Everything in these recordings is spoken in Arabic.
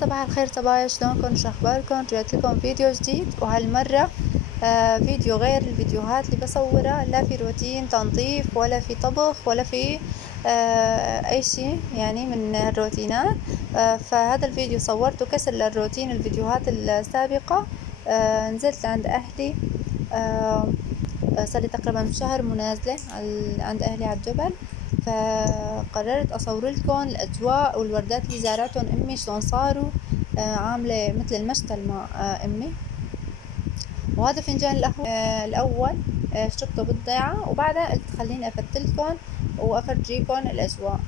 صباح الخير صبايا، شلونكم؟ شو اخباركم؟ رجعت لكم فيديو جديد، وهالمرة فيديو غير الفيديوهات اللي بصورها. لا في روتين تنظيف ولا في طبخ ولا في اي شيء يعني من الروتينات. فهذا الفيديو صورته كسر للروتين الفيديوهات السابقة. نزلت عند اهلي، صار لي تقريبا شهر منازلة عند اهلي على الجبل. فقررت اصور لكم الاجواء والوردات اللي زارعتهم امي شلون صاروا. عامله مثل المشتل مع امي. وهذا فنجان القهوه الاول شربته بالضيعه، وبعدها قلت خليني افتلكم وافرجيكم الاجواء.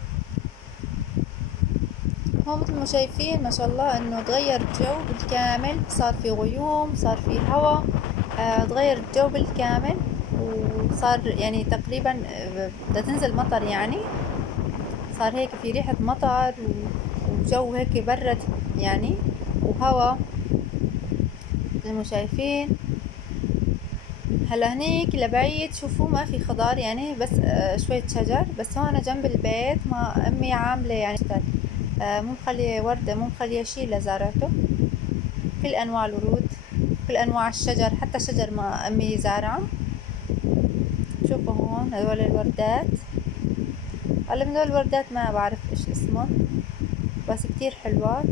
هون مثل ما شايفين ما شاء الله انه تغير الجو بالكامل، صار في غيوم، صار في هواء، تغير الجو بالكامل، وصار يعني تقريبا بدها تنزل مطر يعني. صار هيك في ريحة مطر وجو هيك برد يعني، وهوا زي ما شايفين. هلا هنيك لبعيد شوفوا ما في خضار يعني، بس شوية شجر بس. هون جنب البيت ما امي عاملة يعني مو مخلية وردة، مو مخلية شي لزارعته. كل انواع الورود، كل انواع الشجر، حتى شجر ما امي زارعة. شوفوا هون هذول الوردات. هلا من دول الوردات ما بعرف ايش اسمهم، بس كتير حلوات.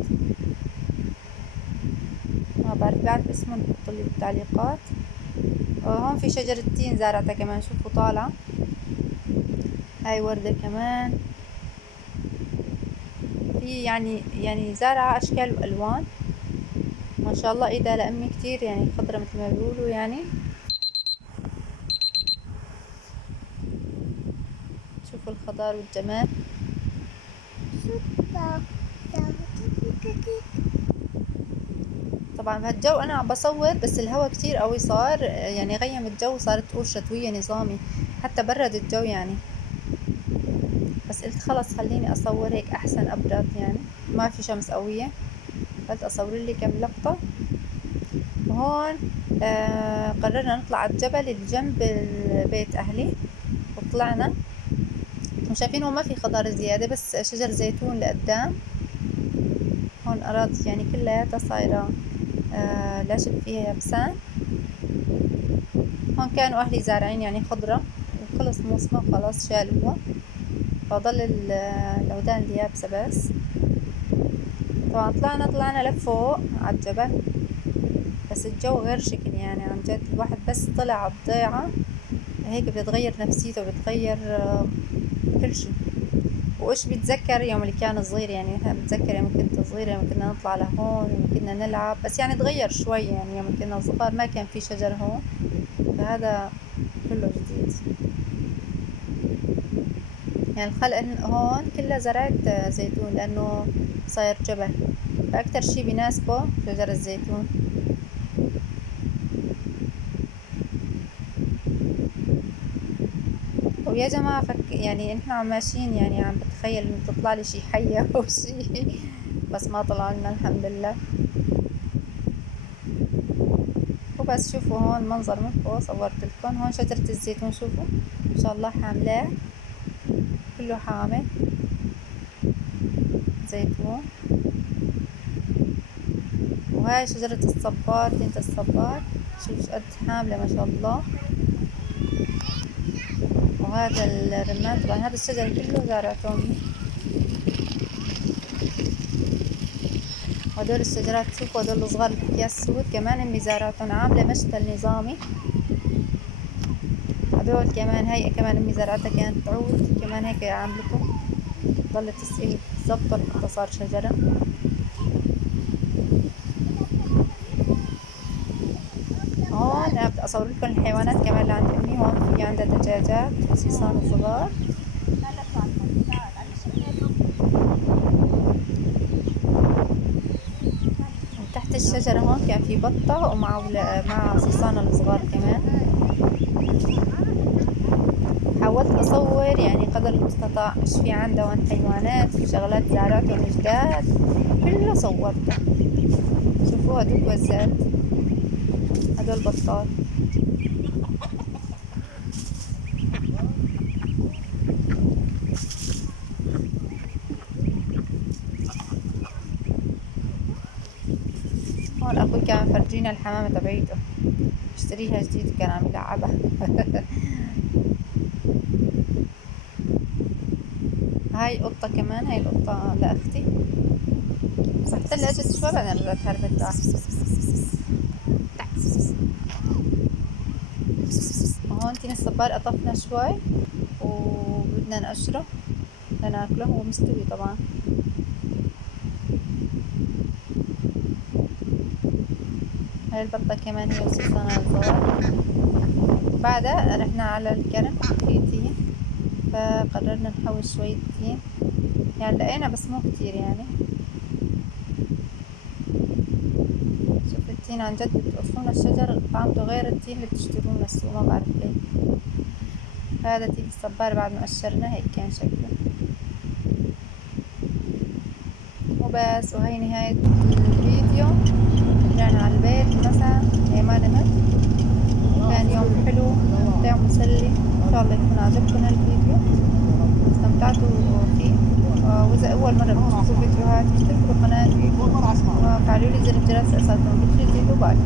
ما بعرف اسمهم، بحطولي بالتعليقات. هون في شجرة تين زارعتها كمان، شوفوا طالعة. هاي وردة كمان. في يعني زارعة اشكال والوان ما شاء الله. ايدها لامي كتير يعني خضرة مثل ما بيقولوا يعني. شوفوا الخضار والجمال. طبعا بهالجو انا عم بصور، بس الهوا كتير قوي صار يعني غيم الجو، صارت تقول شتوية نظامي، حتى برد الجو يعني. بس قلت خلص خليني اصور هيك احسن، ابرد يعني، ما في شمس قوية. قلت اصور لي كم لقطة. وهون قررنا نطلع على الجبل اللي جنب بيت اهلي، وطلعنا. وشايفين هون ما في خضار زيادة، بس شجر زيتون لقدام. هون اراضي يعني كلياتها صايرة لا شيء فيها يابسان. هون كانوا اهلي زارعين يعني خضرة، وخلص موسمه خلاص شالوها، فضل العودان اليابسة بس. طبعا طلعنا لفوق على الجبل، بس الجو غير شكل يعني عن جد. الواحد بس طلع على الضيعة هيك بتتغير نفسيته، بتغير كل شي. وإيش بتذكر يوم اللي كان صغير يعني. مثلا بتذكر يوم كنت صغيرة، يوم كنا نطلع لهون، يوم كنا نلعب، بس يعني تغير شوي يعني. يوم كنا صغار ما كان في شجر هون، فهذا كله جديد يعني. الخلق هون كلها زرعت زيتون، لأنه صاير جبل، فأكتر شي بيناسبه شجر الزيتون. ويا جماعة يعني نحن عم ماشيين يعني عم بتخيل انه تطلع لي شي حية او شي، بس ما طلع لنا الحمد لله. وبس شوفوا هون منظر من فوق صورت لكم. هون شجرة الزيتون شوفوا ان شاء الله حاملاه، كله حامل زيتون. وهاي شجرة الصبار، تينة الصبار، شوف قد حاملة ما شاء الله. وهذا الرمان، طبعا هذا الشجر كله زارعته امي. وهدول الشجرات شوفوا هدول الصغار الاكياس السود كمان امي زارعتهم، عاملة مشتل نظامي. هدول كمان هاي كمان امي زرعتها، كانت عود كمان هيك عاملته، ضلت تسقيه تظبطه لحتى صار شجرة. هون انا بدي اصور لكم الحيوانات كمان اللي عند امي. هون في عندها دجاجات وصيصان صغار. وتحت الشجرة هون كان في بطة مع صيصانها الصغار كمان. حاولت اصور يعني قدر المستطاع ايش في عندها هون حيوانات وشغلات زارعتهم جداد، كله صورته. شوفوا هدول وزات، هدول بطات. هون اخوي كان فرجينا الحمامة تبعيته، اشتريها جديد كان عم يلعبها. هاي قطة كمان، هاي القطة لأختي، صحت لي اجت شوي بعدين رجعت هربت راح. هون تين الصبار قطفنا شوي وبدنا نقشره لناكله، هو مستوي طبعا. هاي البطة كمان هي وصلنا الصغار. بعدها رحنا على الكرم في تين، فقررنا نحوش شوية تين، يعني لقينا بس مو كتير يعني. شوف التين عن جد بتقصونا الشجر طعمته غير التين اللي بتشتروه من السوق، ما بعرف ليه. هذا تين الصبار بعد ما قشرناه هيك كان شكله. وبس، وهي نهاية الفيديو. رجعنا على البيت المساء، ما نمت. كان يوم حلو ممتع ومسلي. ان شاء الله يكون عجبكم الفيديو، استمتعتوا فيه. واذا اول مرة بتشوفوا فيديوهات اشتركوا بقناتي وفعلوا لي زر الجرس ليصلكم كل جديد. وباي.